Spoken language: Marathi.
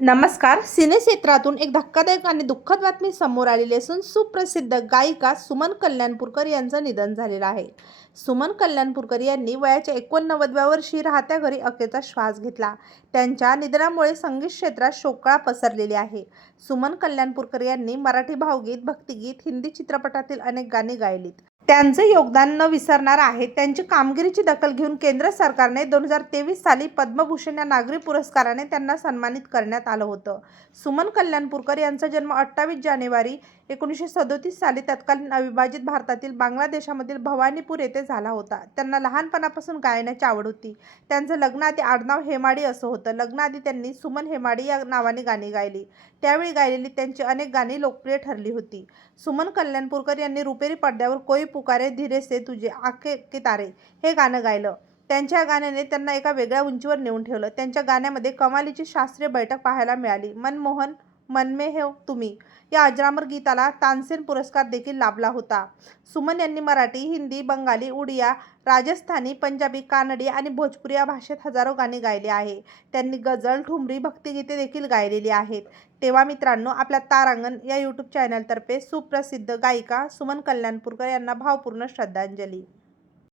नमस्कार. सिनेक्षेत्रातून एक धक्कादायक आणि दुःखद बातमी समोर आलेली असून सुप्रसिद्ध गायिका सुमन कल्याणपूरकर यांचं निधन झालेलं आहे. सुमन कल्याणपूरकर यांनी वयाच्या 89व्या वर्षी राहत्या घरी अखेरचा श्वास घेतला. त्यांच्या निधनामुळे संगीत क्षेत्रात शोककळा पसरलेली आहे. सुमन कल्याणपूरकर यांनी मराठी भावगीत, भक्तिगीत, हिंदी चित्रपटातील अनेक गाणी गायलीत. त्यांचं योगदान न विसरणार आहे. त्यांची कामगिरीची दखल घेऊन केंद्र सरकारने 2023 साली पद्मभूषण या नागरी पुरस्काराने त्यांना सन्मानित करण्यात आलं होतं. सुमन कल्याणपूरकर यांचा जन्म 28 जानेवारी 1937 साली तत्कालीन अविभाजित भारतातील बांगलादेशामधील भवानीपूर येथे झाला होता. त्यांना लहानपणापासून गायनाची आवड होती. त्यांचं लग्नाआधी आडनाव हेमाडी असं होतं. लग्नाआधी त्यांनी सुमन हेमाडी या नावाने गाणी गायली. त्यावेळी गायलेली त्यांची अनेक गाणी लोकप्रिय ठरली होती. सुमन कल्याणपूरकर यांनी रुपेरी पडद्यावर कोई पुकारे, धीरे से तुझे, आंखें के तारे हे गाणं गायलं. त्यांच्या गाण्याने त्यांना एका वेगळ्या उंचीवर नेऊन ठेवलं. त्यांच्या गाण्यामध्ये कमालीची शास्त्रीय बैठक पाहायला मिळाली. मनमोहन, मन में हो तुम्ही या अजरामर गीताला तानसेन पुरस्कार देखील लाभला होता. सुमन यांनी मराठी, हिंदी, बंगाली, उडिया, राजस्थानी, पंजाबी, कानडी आणि भोजपुरी या भाषेत हजारो गाणी गायली आहे. त्यांनी गझल, ठुमरी, भक्तिगीते देखील गायलेली आहेत. तेव्हा मित्रांनो, आपल्या तारांगण या यूट्यूब चॅनलतर्फे सुप्रसिद्ध गायिका सुमन कल्याणपूरकर यांना भावपूर्ण श्रद्धांजली.